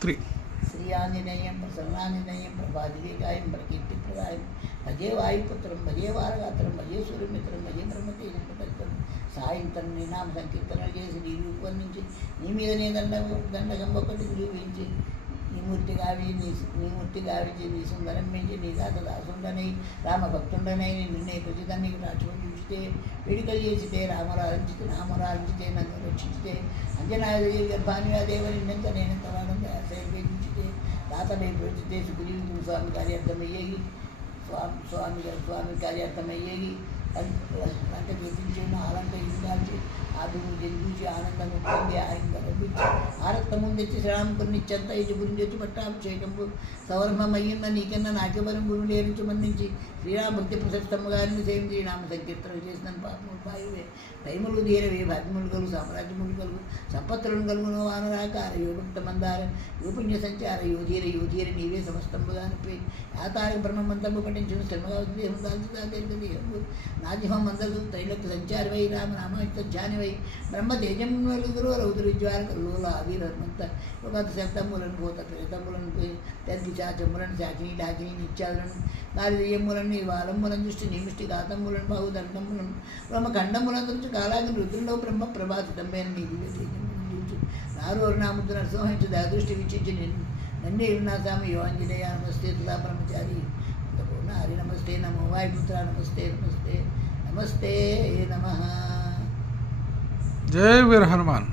3. శ్రీయాంజనేయం ప్రసన్నాంజనేయం ప్రభాదివేగాయం ప్రకీర్తిప్రదాయం భజే వాయుపుత్రం భజే వారగాత్రం భజే సూర్యమిత్రం భజే బ్రహ్మతేజం ప్రకల్పం సాయంత్రం నీ నామ సంకీర్తనలు చేసి నీ రూపం నుంచి నీ మీద నీ దండగం ఒకటి చూపించి నీ మూర్తి గావించి నీ సుందరం మించి నీ దాత దాసుండనై రామభక్తుండనై నిన్నే ప్రతిదాన్ని రాచుకొని చూచితే వేడుకలు చేసితే రామరాజించితే నామరాజించితే నన్ను రక్షించితే అంజనాదేవి గర్భాని ఆ దేవని నింత నేనంత వాడంత ఆశ్రయించితే దాతనై ప్రవచితే సుగ్రీవుడు స్వామి కార్యార్థమయ్యేది స్వామి కార్యార్థమయ్యేది అంటే గుర్తించిన అలంకరించాల్సి ఆదును జంతుచి ఆనందం పొంది ఆయన లభించి ఆరక్తము తెచ్చి శ్రీరాముని నిత్యంత ఇది గురించి వచ్చి పట్టాభిషేకంపు సౌరభమయ్యున్న నీకన్నా నాట్యవరం గురువు నేరించి మందించి శ్రీరామభక్తి ప్రశస్తమ్మ గారిని సేవించి నామ సంకీర్తన చేసిన పాపములు పాయువే దైములు తీరవే భాగ్యములు కలుగు సామ్రాజ్యములు కలుగు సంపత్తులను కలుగును వానరాకార యోగుక్త మందార యోపుణ్య సంచార యోధీర నీవే సమస్తంబుగా అనిపి యాతార బ్రహ్మమంతము పఠించిన శ్రమగావతి దేహం దాల్చి నాజిహం మందలు తైలక్ సంచారవై రామనామాధ్యానివై బ్రహ్మ తేజం గురు రౌద్రజ్వాల కల్లోల ఆవిరమంత ఒక శబ్దములను భూత ప్రేతములను తెద్ది చాచములను శాఖిని డాకిని నిత్యాదులను నారిదయ్యములను వాలములను దృష్టి నిమిష్టి ఘాతములను బాహుదండములను బ్రహ్మఖండములను దృష్టి కాలాగి రుద్రులో బ్రహ్మ ప్రభాసితమైన నీ దివ్య తేజములను చూచి నారోరు నాముద్ర నరసింహించు దృష్టి వీక్షించి నన్నే నా స్వామి యోంజనేయ నమస్తే తులా బ్రహ్మచారి హరి నమస్తే నమో వాయుపుత్ర నమస్తే నమస్తే నమస్తే నమః. జై వీర హనుమాన్.